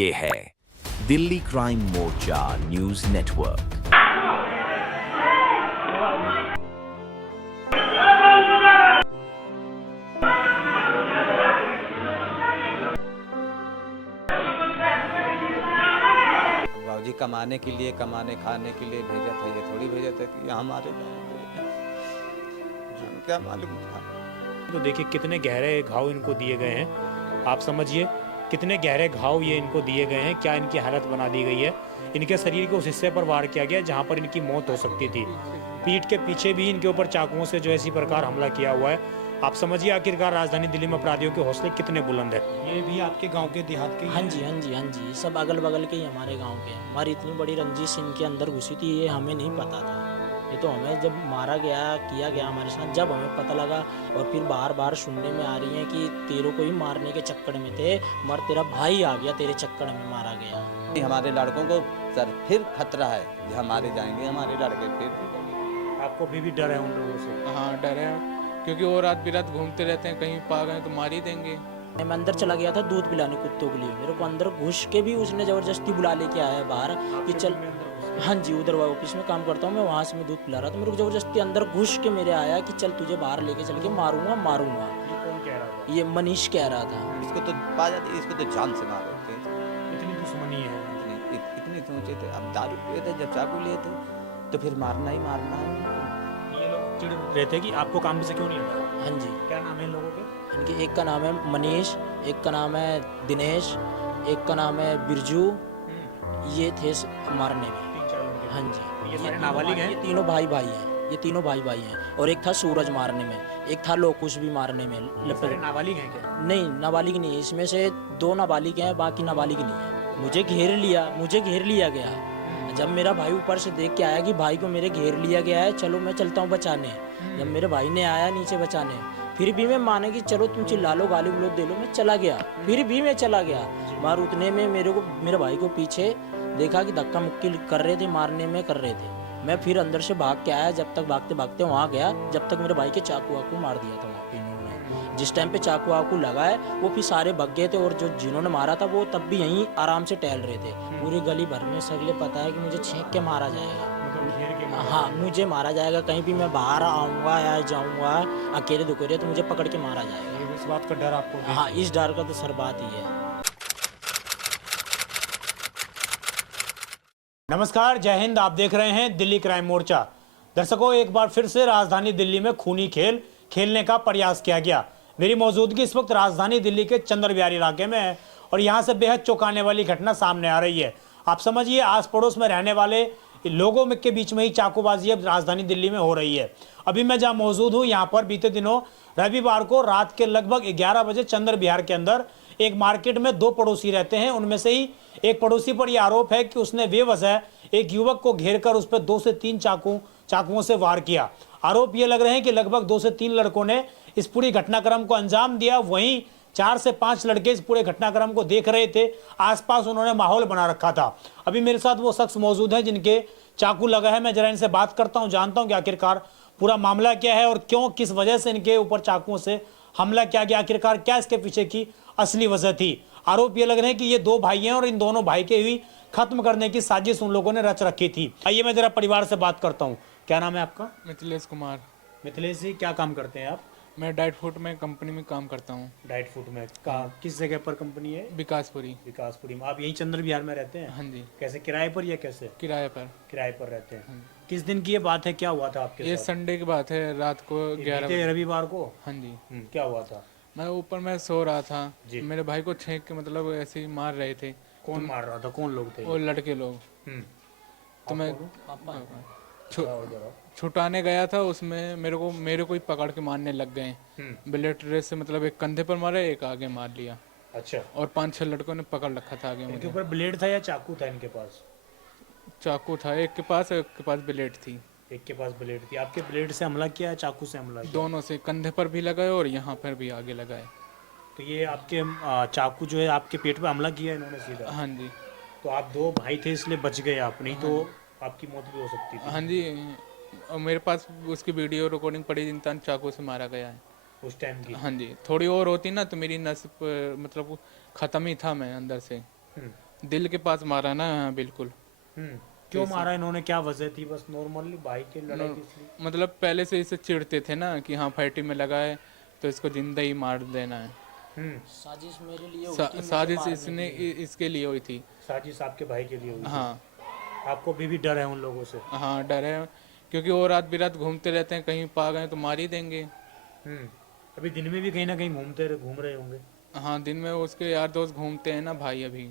ये है दिल्ली क्राइम मोर्चा news network. बाबूजी कमाने के लिए, कमाने खाने के लिए भेजा था, ये थोड़ी भेजा था कि यहाँ हमारे जाएंगे। क्या मालूम था। तो देखिए कितने गहरे घाव इनको दिए गए हैं, आप समझिए कितने गहरे घाव ये इनको दिए गए हैं। क्या इनकी हालत बना दी गई है। इनके शरीर के उस हिस्से पर वार किया गया जहां पर इनकी मौत हो सकती थी। पीठ के पीछे भी इनके ऊपर चाकुओं से जो इसी प्रकार हमला किया हुआ है। आप समझिए आखिरकार राजधानी दिल्ली में अपराधियों के हौसले कितने बुलंद है। ये भी आपके गांव के देहात के? हाँ जी, हाँ जी, हाँ जी, सब अगल बगल के ही हमारे गांव के। हमारी इतनी बड़ी रंजिश इनके अंदर घुसी थी, ये हमें नहीं पता था। ये तो हमें जब मारा गया, किया गया हमारे साथ, जब हमें पता लगा। और फिर बार बार सुनने में आ रही है कि तेरे को ही मारने के चक्कर में थे, मर तेरा भाई आ गया, तेरे चक्कर में मारा गया। हमारे लड़कों को सर फिर खतरा है कि हमारे जाएंगे हमारे लड़के फिर। आपको भी डर है उन लोगों से? हाँ डर है, क्योंकि वो रात बिरात घूमते रहते हैं, कहीं पा गए तो मार ही देंगे। मैं अंदर चला गया था दूध पिलाने कुत्तों के लिए। मेरे को अंदर घुस के भी उसने ज़बरदस्ती बुला लेके आया बाहर कि चल। हाँ जी, उधर ऑफिस में काम करता हूँ मैं, वहाँ से मैं दूध पिला रहा था। मेरे को ज़बरदस्ती अंदर घुस के मेरे आया कि चल तुझे बाहर लेके चल के मारूंगा मारूंगा। कौन कह रहा था? ये मनीष कह रहा था। इसको तो पा जाते, इसको तो जान से मार देते। इतनी दुश्मनी है। इतने सोचे थे। अब दारू पिए थे, जब चाकू लिए थे तो फिर मारना ही मारना है। ये लोग चिढ़ रहे थे कि आपको काम से क्यों नहीं आता? हाँ जी। क्या नाम है इन लोगों के? इनके एक का नाम है मनीष, एक का नाम है दिनेश, एक का नाम है बिरजू। ये थे मारने में। 3-4 लोग। हाँ जी। ये सारे नाबालिग हैं? ये तीनों भाई भाई हैं। ये तीनों भाई भाई हैं। और एक था सूरज मारने में, एक था लोकुश भी मारने में। सारे नाबालिग हैं क्या? नहीं, नाबालिग नहीं। इसमें से 2 नाबालिग हैं, बाकी नाबालिग नहीं है। मुझे घेर लिया गया। जब मेरा भाई ऊपर से देख के आया कि भाई को मेरे घेर लिया गया है, चलो मैं चलता हूँ बचाने। जब मेरे भाई ने आया नीचे बचाने, फिर भी मैं माने कि चलो तुम चिल्ला लो, गाली गलौज दे लो, मैं चला गया। फिर भी मैं चला गया। बाहर उतने में मेरे भाई को पीछे देखा कि धक्का मुक्की कर रहे थे, मारने में कर रहे थे। मैं फिर अंदर से भाग के आया। जब तक भागते भागते वहाँ गया, जब तक मेरे भाई के चाकू वाकू मार दिया था वहाँ पे इन्होंने। जिस टाइम पे चाकू वाकू लगा है वो फिर सारे भग गए थे। और जो जिन्होंने मारा था वो तब भी यहीं आराम से टहल रहे थे। पूरी गली भर में सगले पता है कि मुझे छेंक के मारा जाएगा। हाँ, मुझे मारा जाएगा। कहीं भी मैं बाहर आऊँगा या जाऊँगा अकेले दुकेले तो मुझे पकड़ के मारा जाएगा। इस बात का डर आपको? हाँ, इस डर का तो सर बात ही है। नमस्कार, जय हिंद। आप देख रहे हैं दिल्ली क्राइम मोर्चा। दर्शकों, एक बार फिर से राजधानी दिल्ली में खूनी खेल खेलने का प्रयास किया गया। मेरी मौजूदगी इस वक्त राजधानी दिल्ली के चंद्र विहार इलाके में है और यहाँ से बेहद चौंकाने वाली घटना सामने आ रही है। आप समझिए आस पड़ोस में रहने वाले लोगों के बीच में ही चाकूबाजी अब राजधानी दिल्ली में हो रही है। अभी मैं जहाँ मौजूद हूँ, यहाँ पर बीते दिनों रविवार को रात के लगभग 11 बजे चंद्र विहार के अंदर एक मार्केट में 2 पड़ोसी रहते हैं। उनमें से ही एक पड़ोसी पर यह आरोप है कि उसने बेवजह एक युवक को घेरकर उस पर 2 से 3 चाकुओं से वार किया। आरोप ये लग रहे हैं कि लगभग 2 से 3 लड़कों ने इस पूरी घटनाक्रम को अंजाम दिया। वहीं 4 से 5 लड़के इस पूरे घटनाक्रम को देख रहे थे। आसपास उन्होंने माहौल बना रखा था। अभी मेरे साथ वो शख्स मौजूद हैं जिनके चाकू लगा है। मैं जरा इनसे बात करता हूं, जानता हूं कि आखिरकार पूरा मामला क्या है और क्यों, किस वजह से इनके ऊपर चाकुओं से हमला किया गया। आखिरकार क्या इसके पीछे की असली वजह थी। आरोप ये लग रहे हैं कि ये 2 भाई हैं और इन दोनों भाई के ही खत्म करने की साजिश उन लोगों ने रच रखी थी। आइए मैं जरा परिवार से बात करता हूँ। क्या नाम है आपका? मिथिलेश कुमार। मिथिलेश जी, क्या काम करते हैं आप? मैं डाइट फूड में कंपनी में काम करता हूँ। डाइट फूड में किस जगह पर कंपनी है? विकासपुरी। विकासपुरी में। आप यही चंद्र विहार में रहते हैं? हाँ जी। कैसे, किराए पर या कैसे? किराए पर। किराए पर रहते हैं। किस दिन की ये बात है, क्या हुआ था आपके ये साथ? संडे की बात है, रात को 11 बीते बजे। रविवार को? हाँ जी। क्या हुआ था? मैं ऊपर में सो रहा था जी। मेरे भाई को छेंक के मतलब ऐसे ही मार रहे थे। कौन मार रहा था? कौन लोग थे? वो लड़के लोग। तो मैं जरा। छुटाने गया था, उसमें मेरे को ही पकड़ के मारने लग गए। ब्लेड रेस से मतलब एक कंधे पर मारा, एक आगे मार लिया। अच्छा। और 5-6 लड़कों ने पकड़ रखा था आगे इनके मुझे। ऊपर ब्लेड था या चाकू था इनके पास? चाकू था एक के पास, एक के पास ब्लेड थी। एक के पास ब्लेड थी। आपके ब्लेड से हमला किया, चाकू से हमला किया? दोनों से, कंधे पर भी लगाए और यहाँ पर भी आगे लगाए। तो ये आपके चाकू जो है आपके पेट पे हमला किया इन्होंने सीधा? हाँ जी। तो आप 2 भाई थे इसलिए बच गए आप, नहीं तो आपकी मौत भी हो सकती थी। हाँ जी। और मेरे पास उसकी वीडियो रिकॉर्डिंग पड़ी, इंसान चाकू से मारा गया है उस टाइम की। हाँ जी। थोड़ी और होती ना तो मेरी नस मतलब ख़त्म ही था मैं अंदर से। दिल के पास मारा ना, हाँ बिल्कुल। क्यों मारा इन्होंने, क्या वजह थी? बस नॉर्मली भाई की लड़ाई थी इसलिए? मतलब पहले से इसे चिढ़ते थे ना कि हाँ फाइटिंग में लगा है तो इसको जिंदा ही मार देना है। साजिश मेरे लिए हुई थी, मुझे साजिश मारने इसने की। इसके लिए हुई थी। साजिश आपके भाई के लिए हुई थी? हाँ आपको अभी भी डर है उन लोगों से? हाँ डर है, क्योंकि वो रात बिरात घूमते रहते हैं, कहीं पा गए तो मार ही देंगे। अभी दिन में भी कहीं ना कहीं घूम रहे होंगे? हाँ दिन में उसके यार दोस्त घूमते हैं ना भाई अभी।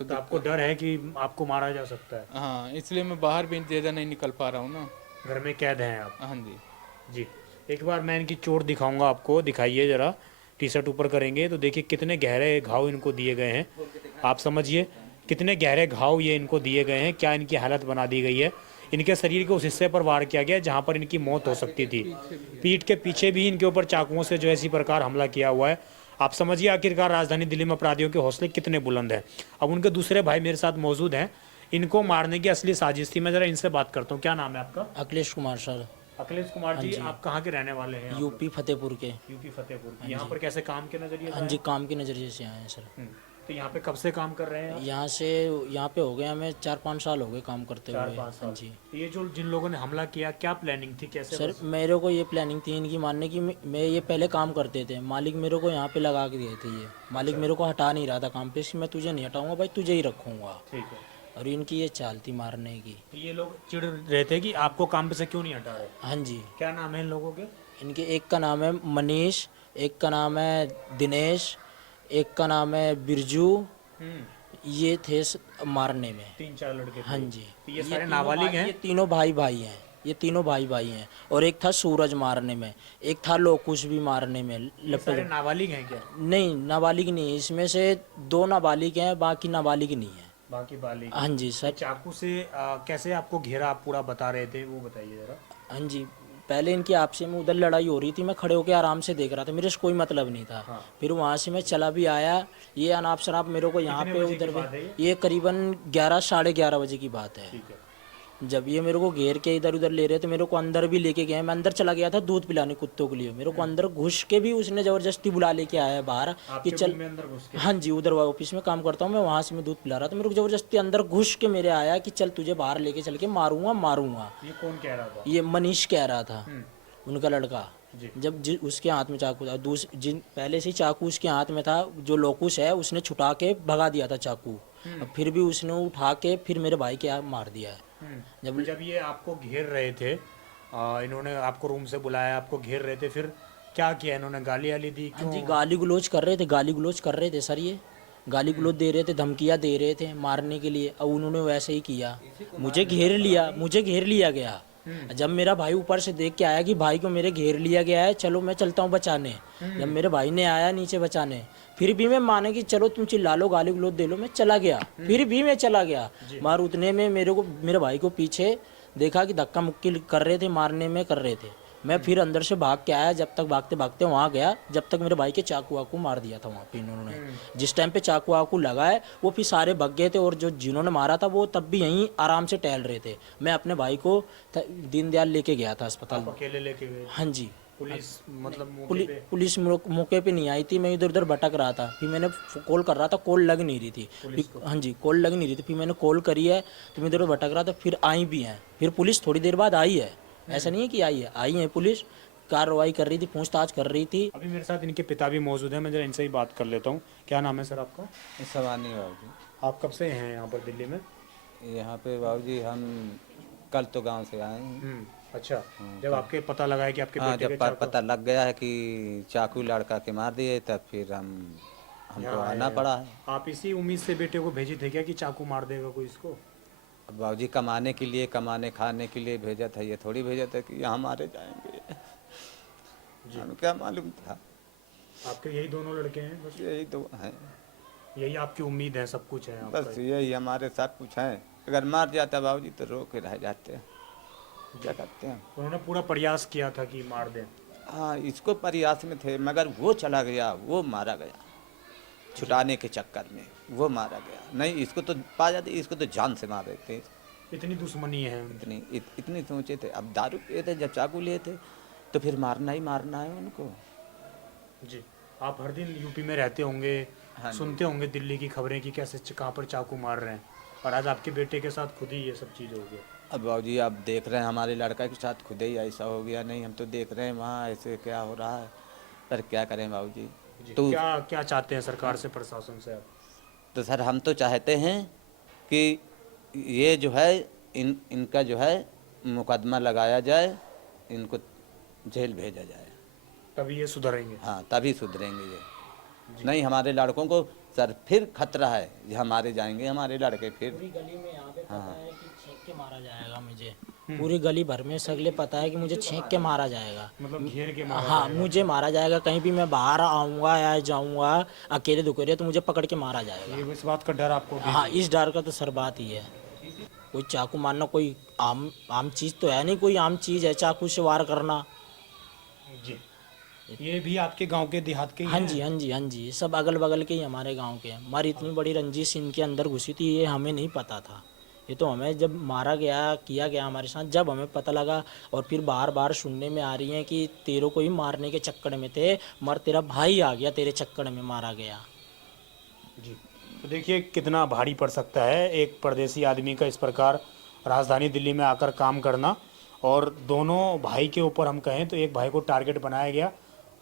तो आपको डर है कि आपको मारा जा सकता है? हाँ इसलिए मैं बाहर भी ज़्यादा नहीं निकल पा रहा हूँ ना। घर में कैद हैं आप? हाँ जी। जी, एक बार मैं इनकी चोट दिखाऊंगा आपको, दिखाइए ज़रा। टी शर्ट ऊपर करेंगे तो देखिए कितने गहरे घाव इनको दिए गए हैं। आप समझिए कितने गहरे घाव ये इनको दिए गए हैं, क्या इनकी हालत बना दी गई है। इनके शरीर के उस हिस्से पर वार किया गया जहाँ पर इनकी मौत हो सकती थी। पीठ के पीछे भी इनके ऊपर चाकुओं से जो है इसी प्रकार हमला किया हुआ है। आप समझिए आखिरकार राजधानी दिल्ली में अपराधियों के हौसले कितने बुलंद हैं। अब उनके दूसरे भाई मेरे साथ मौजूद हैं, इनको मारने की असली साजिश थी। मैं ज़रा इनसे बात करता हूँ। क्या नाम है आपका? अखिलेश कुमार सर, अखिलेश कुमार जी, आप कहाँ के रहने वाले हैं? यूपी फतेहपुर के। यूपी फतेहपुर। यहाँ पर कैसे काम के नजरिए से हाँ आए? जी, काम के नज़रिए से आए हैं सर। तो यहाँ पे कब से काम कर रहे हैं आप? यहाँ पे हो गए हमें 4-5 साल हो गए काम करते हुए। 4-5 हाँ साल। जी ये जो जिन लोगों ने हमला किया, क्या प्लानिंग थी, कैसे? सर, मेरे को ये प्लानिंग थी इनकी मारने की। मैं ये पहले काम करते थे, मालिक मेरे को यहाँ पे लगा के दिए थे। ये मालिक मेरे को हटा नहीं रहा था काम पे, मैं तुझे नहीं हटाऊंगा भाई, तुझे ही रखूंगा। ठीक है। और इनकी ये चाल थी मारने की। तो ये लोग चिढ़ रहे थे कि आपको काम पे से क्यों नहीं हटा रहे? हाँ जी। क्या नाम है इन लोगों के? इनके एक का नाम है मनीष, एक का नाम है दिनेश, एक का नाम है बिरजू। ये थे मारने में 3-4 लड़के थे। हाँ जी। तो ये सारे तीनों नाबालिग भाई- हैं? ये तीनों भाई भाई हैं। ये तीनों भाई भाई हैं। और एक था सूरज मारने में, एक था लोकुश भी मारने में। ये सारे नाबालिग हैं क्या? नहीं, नाबालिग नहीं, इसमें से 2 नाबालिग हैं, बाकी नाबालिग नहीं है। बाकी बालिग? हाँ जी सर। चाकू से कैसे आपको घेरा, आप पूरा बता रहे थे, वो बताइए जरा। हाँ जी, पहले इनकी आपसी में उधर लड़ाई हो रही थी, मैं खड़े होकर आराम से देख रहा था, मेरे से कोई मतलब नहीं था। फिर वहाँ से मैं चला भी आया। ये अनाप शनाप मेरे को यहाँ पे उधर भी, ये करीबन 11-11:30 बजे की बात है। ठीक है। जब ये मेरे को घेर के इधर उधर ले रहे थे, मेरे को अंदर भी लेके गए। मैं अंदर चला गया था दूध पिलाने कुत्तों के लिए। मेरे को अंदर घुस के भी उसने ज़बरदस्ती बुला लेके आया बाहर कि चल। में अंदर घुस के? हाँ जी, उधर ऑफिस में काम करता हूँ मैं, वहाँ से मैं दूध पिला रहा था। मेरे को ज़बरदस्ती अंदर घुस के मेरे आया कि चल तुझे बाहर लेके चल के मारूंगा मारूंगा। ये कौन कह रहा था? ये मनीष कह रहा था, उनका लड़का। जब उसके हाथ में चाकू था, जिन पहले से ही चाकू उसके हाथ में था, जो लोकुश है उसने छुटा के भगा दिया था चाकू। अब फिर भी उसने उठा के फिर मेरे भाई के मार दिया है। जब ये आपको घेर रहे थे, इन्होंने आपको रूम से बुलाया, आपको घेर रहे थे, फिर क्या किया इन्होंने? गाली वाली दी? हाँ जी, गाली गुलोच कर रहे थे, गाली गुलोच कर रहे थे सर। ये गाली गुलोच दे रहे थे, धमकियाँ दे रहे थे मारने के लिए। अब उन्होंने वैसे ही किया, मुझे घेर लिया गया। जब मेरा भाई ऊपर से देख के आया कि भाई को मेरे घेर लिया गया है, चलो मैं चलता हूँ बचाने। जब मेरे भाई ने आया नीचे बचाने, फिर भी मैं माने कि चलो तुम चिल्ला लो, गाली गलौज दे लो, मैं चला गया। फिर भी मैं चला गया। मार उतने में मेरे भाई को पीछे देखा कि धक्का मुक्की कर रहे थे, मारने में कर रहे थे। मैं फिर अंदर से भाग के आया, जब तक भागते भागते वहाँ गया, जब तक मेरे भाई के चाकू वाकू मार दिया था वहाँ पे इन्होंने। जिस टाइम पे चाकू वाकू लगा है, वो फिर सारे भग गए थे, और जो जिन्होंने मारा था वो तब भी यहीं आराम से टहल रहे थे। मैं अपने भाई को दीनदयाल लेके गया था अस्पताल में। अकेले लेके गए? हाँ जी। पुलिस मतलब पुलिस मौके पे नहीं आई थी, मैं इधर उधर भटक रहा था। फिर मैंने कॉल कर रहा था, कॉल लग नहीं रही थी। हाँ जी, कॉल लग नहीं रही थी। फिर मैंने कॉल करी है, तो मैं इधर उधर भटक रहा था, फिर आई भी हैं। फिर पुलिस थोड़ी देर बाद आई है, ऐसा नहीं है कि आई है पुलिस, कार्रवाई कर रही थी, पूछताछ कर रही थी। अभी मेरे साथ इनके पिता भी मौजूद हैं, मैं जरा इनसे ही बात कर लेता हूँ। क्या नाम है सर आपका? सवानी बाबू जी। आप कब से हैं यहाँ पर दिल्ली में? यहाँ पे बाबू जी हम कल तो गांव से आए हैं। अच्छा, जब आपके पता लगा है कि आपके हाँ, बेटे जब के चाकू- पता लग गया है कि चाकू लड़का के मार दिए, तब फिर हमको आना पड़ा है। आप इसी उम्मीद से बेटे को भेजे थे क्या कि चाकू मार देगा कोई इसको? अब बाबूजी कमाने के लिए, कमाने खाने के लिए भेजा था, ये थोड़ी भेजा था कि यहाँ मारे जाएंगे। हमें क्या मालूम था। आपके यही दोनों लड़के हैं बस? यही तो है, यही आपकी उम्मीद है, सब कुछ है आपका? बस यही हमारे सब कुछ है। अगर मार जाता बाबूजी तो रो के रह जाते हैं, क्या करते हैं। उन्होंने पूरा प्रयास किया था कि मार दें? हाँ, इसको प्रयास में थे, मगर वो चला गया, वो मारा गया छुटाने के चक्कर में, वो मारा गया। नहीं, इसको तो पा जाते, इसको तो जान से मार देते। इतनी दुश्मनी है उनकी? इतनी सोचे थे। अब दारू पिए थे, जब चाकू लिए थे, तो फिर मारना ही मारना है उनको। जी, आप हर दिन यूपी में रहते होंगे, हाँ जी। सुनते होंगे दिल्ली की खबरें कि कैसे कहाँ पर चाकू मार रहे हैं, और आज आपके बेटे के साथ खुद ही ये सब चीज़ हो गया। अब बाबूजी आप देख रहे हैं हमारे लड़का के साथ खुद ही ऐसा हो गया। नहीं हम तो देख रहे हैं वहाँ ऐसे क्या हो रहा है, पर क्या करें बाबूजी। तो क्या क्या चाहते हैं सरकार से, प्रशासन से आप? तो सर हम तो चाहते हैं कि ये जो है इनका जो है मुकदमा लगाया जाए, इनको जेल भेजा जाए, तभी ये सुधरेंगे। हाँ तभी सुधरेंगे ये। नहीं हमारे लड़कों को सर फिर खतरा है, ये हमारे जाएंगे हमारे लड़के फिर। पूरी गली में यहाँ पे पता है कि छेक के मारा जाएगा मुझे, पूरी गली भर में सगले पता है कि मुझे छेक के मारा जाएगा, मतलब घेर के मारा हाँ मुझे मारा जाएगा। कहीं भी मैं बाहर आऊँगा या जाऊँगा अकेले दुकेले तो मुझे पकड़ के मारा जाएगा। ये इस बात का डर आपको भी? हाँ इस डर का तो सर बात ही है। कोई चाकू मारना कोई आम चीज़ तो है नहीं, कोई आम चीज़ है चाकू से वार करना। जी, ये भी आपके गांव के देहात के ही हाँ हैं? जी हाँ जी हाँ जी, सब अगल बगल के ही हमारे गांव के हैं। हमारी इतनी बड़ी रंजिश इनके अंदर घुसी थी ये हमें नहीं पता था। ये तो हमें जब मारा गया किया गया हमारे साथ जब हमें पता लगा, और फिर बार बार सुनने में आ रही है कि तेरे को ही मारने के चक्कर में थे, मर तेरा भाई आ गया तेरे चक्कर में मारा गया। जी, तो देखिए कितना भारी पड़ सकता है एक परदेसी आदमी का इस प्रकार राजधानी दिल्ली में आकर काम करना, और दोनों भाई के ऊपर हम कहें तो एक भाई को टारगेट बनाया गया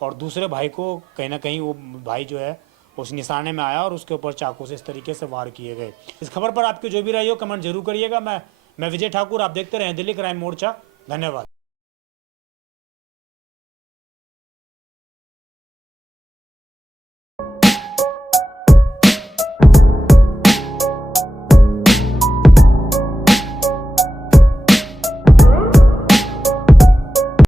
और दूसरे भाई को कहीं ना कहीं वो भाई जो है उस निशाने में आया और उसके ऊपर चाकू से इस तरीके से वार किए गए। इस खबर पर आपकी जो भी राय हो कमेंट जरूर करिएगा। मैं विजय ठाकुर, आप देखते रहें दिल्ली क्राइम मोर्चा। धन्यवाद।